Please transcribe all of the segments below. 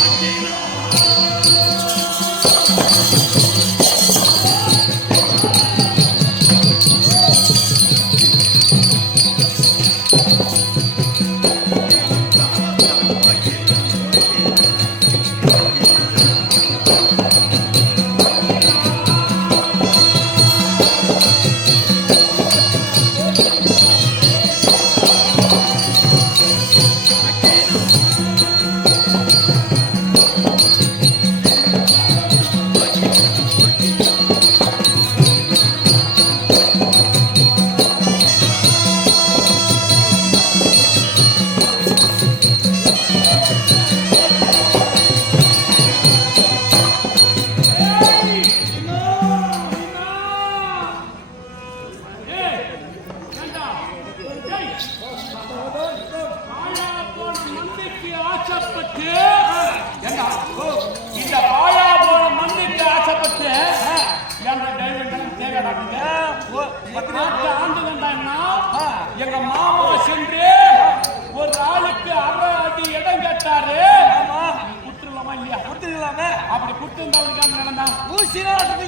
Angela. நாட்டு ஆண்டு வந்தாங்கன்னா எங்க மாமா சென்று ஒரு ஆளுக்கு அரை அடி இடம் கேட்டாரு. குடுத்துடலாமா இல்லையா? கொடுத்துக்கலாமே அப்படி குடுத்திருந்தா அவனுக்கு நடந்தான் ஊசி? நாட்டை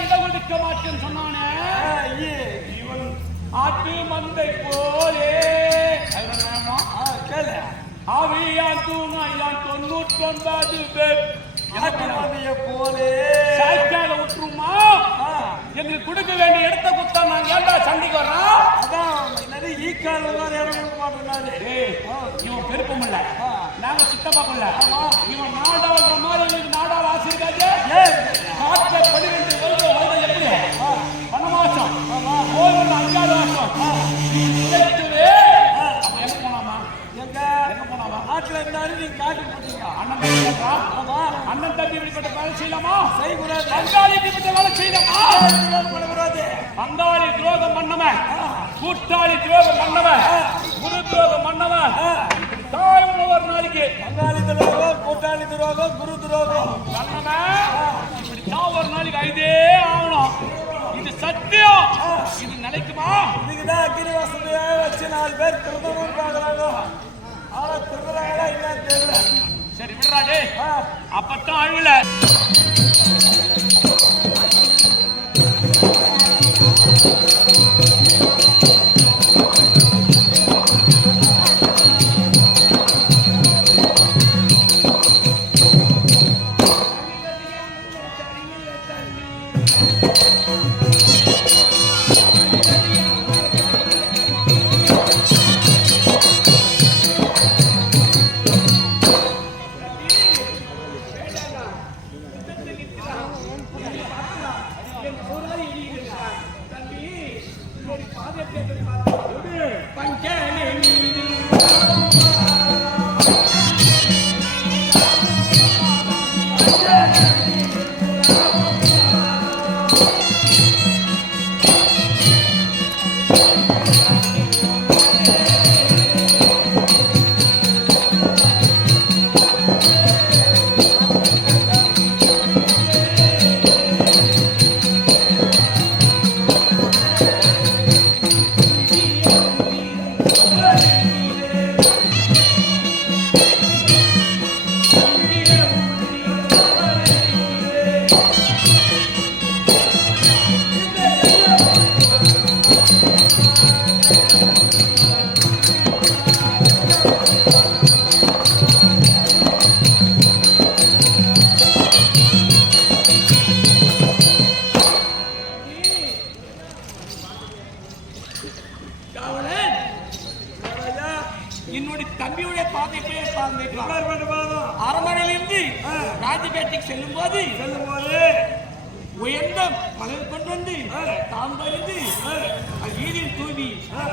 இடம் கொடுக்க மாட்டேன்னு சொன்னானே. இவன் ஆட்டு மந்தை போலே. கேளு. அவையான் தூணாயான் தொண்ணூற்றொன்பது பேர். போலே. சாய்க்கால விட்டுருமா எங்களுக்கு கொடுக்க வேண்டிய இடத்த கொடுத்தா நாங்க ஏன்டா சண்டைக்கு வர்றோம். அதான் என்னது ஈக்கால் உட்கார இடம் மாட்டேங்கிறாரு. இவன் பெருப்பம் இல்ல. நாங்க சித்தப்பா இல்ல. இவன் நாடாளுற மாதிரி எங்களுக்கு நாடாள ஆசை இருக்காது? காற்றை பன்னிரெண்டு வருடம் வருடம் எப்படி வனவாசம். கோவில் அஞ்சாறு உழைத்துவே அப்ப எங்க எங்க? ஆட்டுல இருந்தாரு, நீங்க கேட்டா? அண்ணன் தம்பி இப்படிப்பட்ட வேலை செய்யலாமா செய்யக்கூடாது. பங்காளி இப்படிப்பட்ட வேலை செய்யலாமா இதெல்லாம் பண்ணக்கூடாது. பங்காளி துரோகம் பண்ணவன் கூட்டாளி துரோகம் பண்ணவன் குரு துரோகம் பண்ணவன் தாய் ஒரு நாளைக்கு அங்காளி துரோகம், கூட்டாளி துரோகம், குரு துரோகம். பண்ணவன் இப்படித்தான் ஒரு நாளைக்கு ஐதே ஆகணும் இது சத்தியம் இது நிலைக்குமா இதுக்குதான் அக்கினி வசதியா வச்சு நாலு பேர் திருடணும்னு பார்க்கறாங்க. ஆனா திருடுறாங்களா இல்லையான்னு தெரியல. சரி விடுறா டேய். ஆ, அப்பத்தான் அழுவல.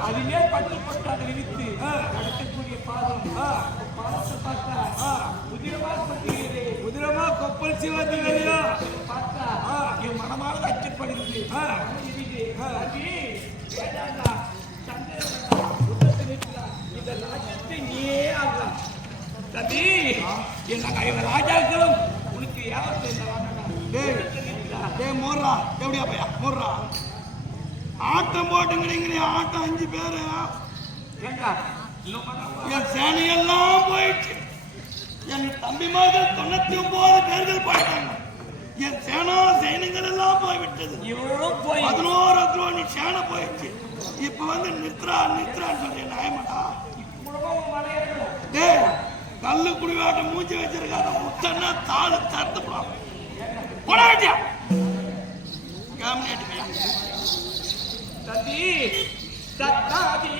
அது மேல் பட்டு பட்டு அதை விரித்து நடக்கக்கூடிய பாதம் பாதத்தை பார்த்தா பட்டுகிறது குதிரமா கொப்பல் சிவத்துகளையா? பார்த்தா என் மனமானது அச்சப்படுகிறது இந்த ராஜ்யத்தை நீயே ஆகலாம் தம்பி என் ராஜாக்களும்? உனக்கு யாவத்தை இந்த. டேய், டேய் மோர்றா, எப்படியா பையா, மோர்றா. ஆட்டம் போட்டுங்கிறீங்க ஆட்டம் அஞ்சு பேரு. என் சேனையெல்லாம் போயிடுச்சு. என் தம்பிமார்கள் தொண்ணூத்தி ஒன்பது பேர்கள் போயிட்டாங்க. என் சேனா சைனிகள் எல்லாம் போய்விட்டது. பதினோரு அத்ரோனி சேனை போயிடுச்சு. இப்ப வந்து நித்ரா நித்ரான்னு சொல்லி நியாயமாடா டேய் கல்லு குடிவாட்ட மூஞ்சி வச்சிருக்காத முத்தன்னா தாளு தடுத்துப்படாம் போட வேண்டியா காமினேட்டு பையன் தம்பி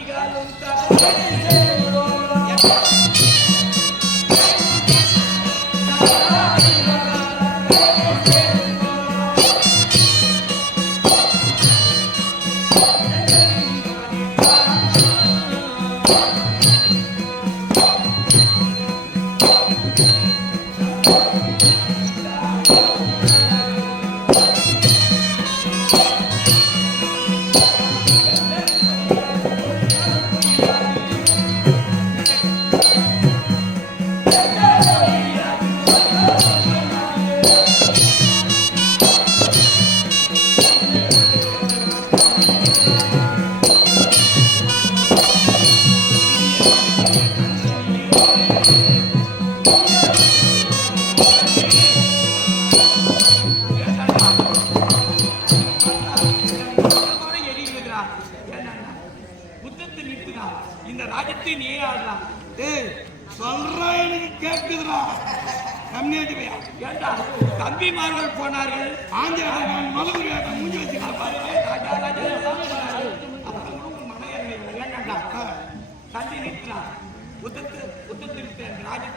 ஆடு.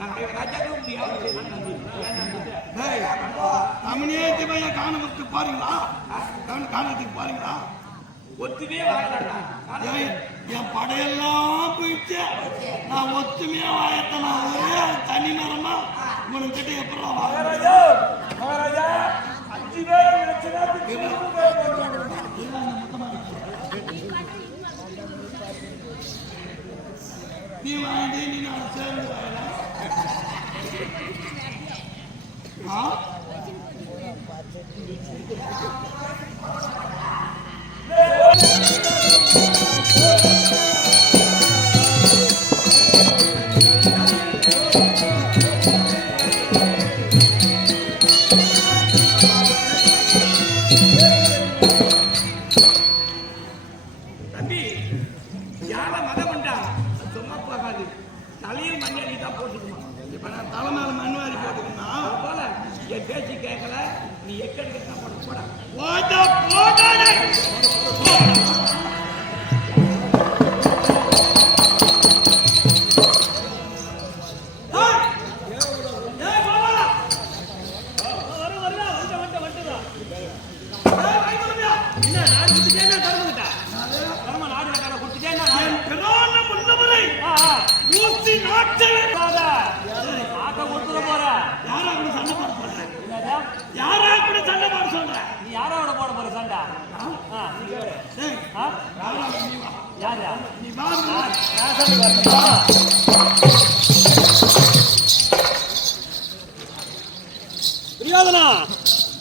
நாங்கள் ராஜாவும் முடியாது ஏண்டாண்டா? டேய் கம்மியாட்டி பையா காணத்துக்கு பாருங்களா காண- காணத்துக்கு பாருங்களா ஒத்துமே என் படையெல்லாம் போயிடுச்சு. நான் ஒத்துமையா நான் ஒரே தனி மரமா உனக்கிட்ட எப்படா வாழ மகாராஜா மகாராஜா அஞ்சு பேர் நினைச்சதா நீ வாங்கி நீ நான் சேர்ந்து தலையில் போட்டுக்கணும். இப்ப நான் தலைமையில மண்வாரி மண் போட்டுக்கணும்னா போல என் பேச்சு கேட்கல நீ எக்கடிக்கு தான் போட போட போட போடா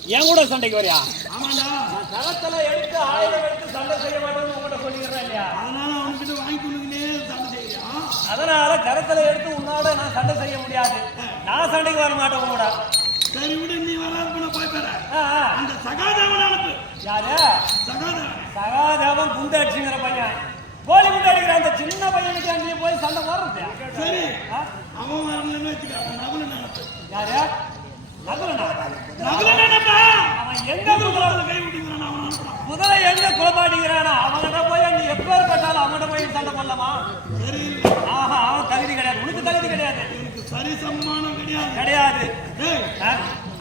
என் கூட சண்டைக்கு வரியா? ஆமாண்டா. நான் களத்துல எடுத்து ஆயுதம் எடுத்து சண்டை செய்ய மாட்டேன்னு உங்கள்கிட்ட சொல்லிடுறேன் இல்லையா? அதனால அவன்கிட்ட வாங்கி கொடுக்கனே சண்டை அதனால கரத்துல எடுத்து உன்னோட நான் சண்டை செய்ய முடியாது. நான் சண்டைக்கு வர மாட்டேன் உன்னோட. சரி விடு நீ வராது போய் பெற. அந்த சகாதேவன் அனுப்பு யாரு சகாதேவன் சகாதேவன் குண்டாட்சிங்கிற பையன் கோழி குண்டு அடிக்கிற அந்த சின்ன பையனுக்கு அங்கேயே போய் சண்டை போடுறது சரி? அவன் வரலன்னு வச்சுக்க அவன் அனுப்பு யாரு? நகுலனா? நகுலன் அவன் எங்க குதிரை கை விட்டுங்கிறான் அவன் குதிரை எங்க குளப்பாட்டிக்கிறானா அவன்கிட்ட போய் நீ எப்பேர் பட்டாலும் அவன்கிட்ட போய் சண்டை பண்ணலாமா சரி. ஆஹா அவன் தகுதி கிடையாது. உனக்கு தகுதி கிடையாது. எனக்கு சரி சம்மானம் கிடையாது. கிடையாது?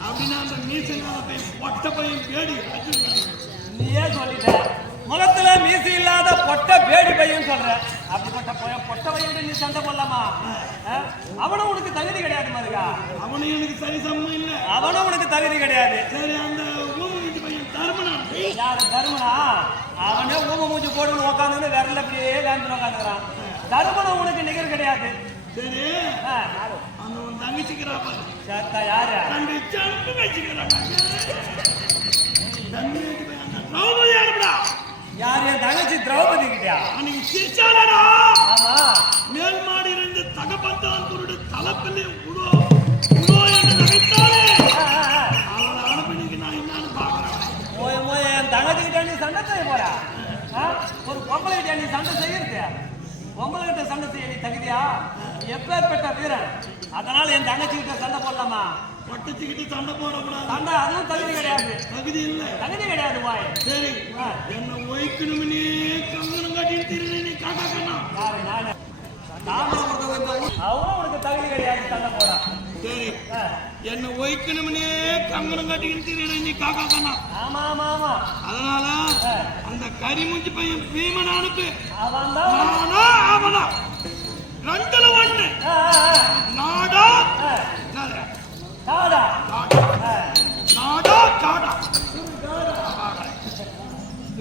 அப்படின்னா அந்த மீசங்கால பையன் பொட்ட பையன் பேடி அர்ஜுன் நீயே சொல்லிட்ட. முகத்துல மீசை இல்லாத பொட்ட பேடி பையன் சொல்ற. அப்படிப்பட்ட பொ- பொட்ட பையன் நீ சண்டை போடலாமா? அவனும் உனக்கு தகுதி கிடையாது மருகா அவனும் எனக்கு சரி சம்மம் இல்லை. அவனும் உனக்கு தகுதி கிடையாது. சரி அந்த ஊமூஞ்சி பையன் தர்மனா? யாரு தருமனா? அவனே ஊம மூஞ்சி போடுன்னு உட்காந்து விரல அப்படியே வேந்து உட்காந்துக்கிறான் தருமனம் உனக்கு நிகர் கிடையாது. சரி அந்த உன் தங்கச்சிக்கிறா பாரு. சத்தா யாரு? சம்பு வச்சுக்கிறான் தங்கச்சி யார் என் தங்கச்சி திரௌபதி கிட்டயா அன்னைக்கு சிரிச்சாலடா ஆமா. மேல் மாடி இருந்து தகப்பத்தான் குருடு தலைப்பிலே உடோ உடோ என்று நினைத்தாலே. அவளை அனுப்பினீங்க நான் என்னன்னு பாக்குறேன் போய் போய் என் தங்கச்சி கிட்ட நீ சண்டை செய்ய போறா? ஒரு பொம்பளை கிட்ட நீ சண்டை செய்யறது பொம்பளை கிட்ட சண்டை செய்ய நீ தகுதியா? எப்பேற்பட்ட வீரன்? அதனால என் தங்கச்சி கிட்ட சண்டை போடலாமா? பட்டச்சுக்கிட்டு சண்டை போடக்கூடாது. சண்டை அதுவும் தகுதி கிடையாது. தகுதி இல்லை. தகுதி கிடையாது வாய் சரி என்ன ஒய்க்கணும்னே கங்கணம் கட்டிட்டு திரு நீ காக்கா கண்ணா. யாரு நானு? அவனும் உனக்கு தகுதி கிடையாது போடா சரி. என்ன ஒய்க்கணும்னே கங்கணம் கட்டிக்கிட்டு திரு நீ காக்கா கண்ணா. ஆமா ஆமா ஆமா. அதனால. அந்த கரிமுஞ்சி பையன் பீமன் அனுப்பு அவன். அவனா? ரெண்டுல ஒண்ணு. நாடா? நாடா. நாடா காடா.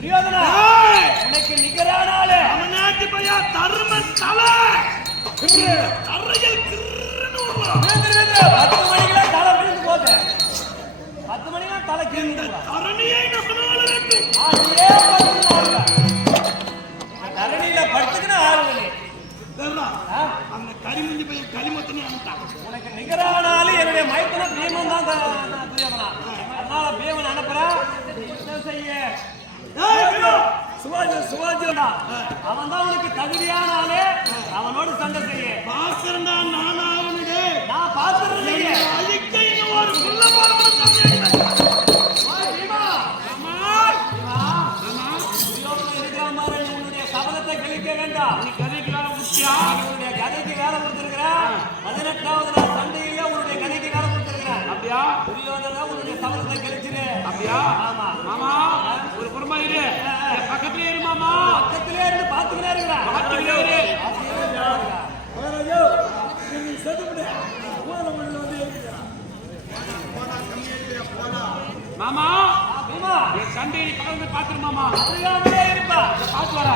துரியோதனா! உனக்கு நிகரான ஆளு அவனாட்டி பையன் தர்மன் தலை தரையில். பத்து மணிக்கெல்லாம் தலை விழுந்து போகுது பத்து மணிக்கெல்லாம் தலை கீழ்ந்து தரணியை நம்மளால. தரணியில படுத்துக்கின்னு ஆடுங்க நீ. தெரியலா? ஆ? அந்த கரிமுஞ்சி பையன் களிமத்தனி அனுப்பிட்டான் உனக்கு நிகரானாலும் என்னுடைய மைத்தனம் பீமன் தான் துரியோதனா. அதனால பீமன் என்ன செய்ய அவன் தான் உனக்கு தகுதியான ஆளு அவனோடு சண்டை செய்ய பார்க்கிறேன்டா நானா அவனுக்கு நான் பார்த்துருந்தீங்க அழிக்க இன்னும் ஒரு புள்ள பதினெட்டாவது நாள் சண்டையில உன்னுடைய கதைக்கு வேலை கொடுத்திருக்கிறேன் அப்படியா? துரியோதனா உன்னுடைய சபதத்தை கழிச்சிரு. அப்படியா? ஆமா. மாமா ஒரு புறமா இரு என் பக்கத்துலயே இரு மாமா பக்கத்திலே இருந்து பாத்துக்கிட்டே இருக்கிறேன் மாமா என் சண்டையை பக்கத்துல பாத்துரு மாமா. இருப்பா. பாத்து வர.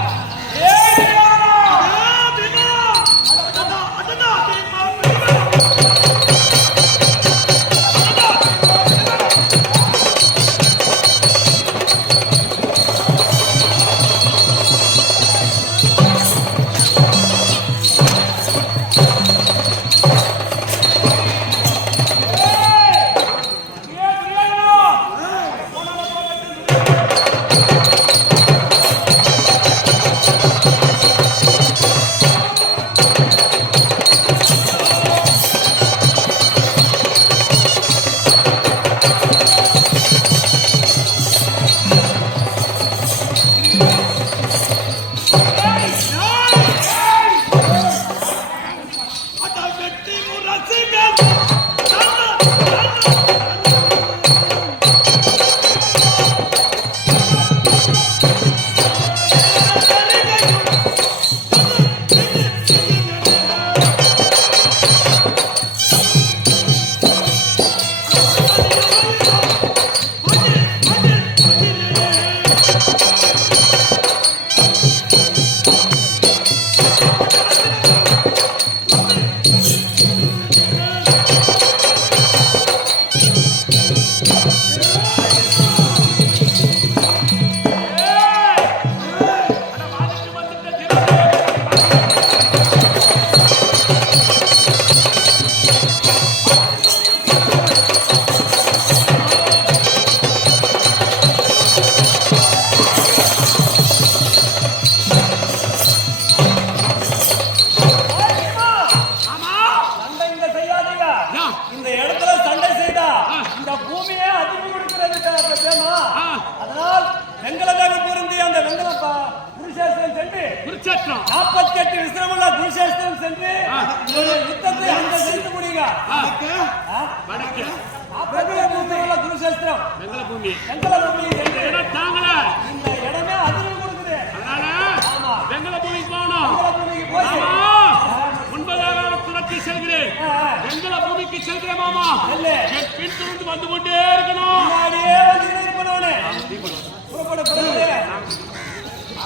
பூமிக்கு செல்கிறேன் மாமா? நெல்லு. என் பின் தொடர்ந்து வந்து கொண்டே இருக்கணும்.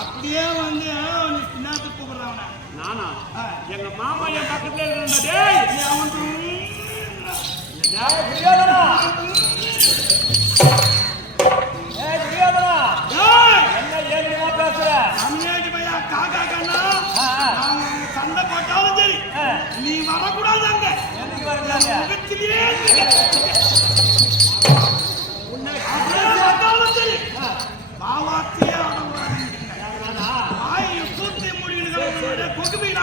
அப்படியே வந்து பின்னாடி கூப்பிடுறான் நானா? எங்க மாமா என் பக்கத்துல இருந்த டேய் ஏய், துரியோதனா ஏய், துரியோதனா என்ன ஏறியா பேசுற? காக்கா கண்ணா. மாவாத்தியே ஆடம்பரம் ஆய் சுத்தி முடிவுகளை கொண்டு போய்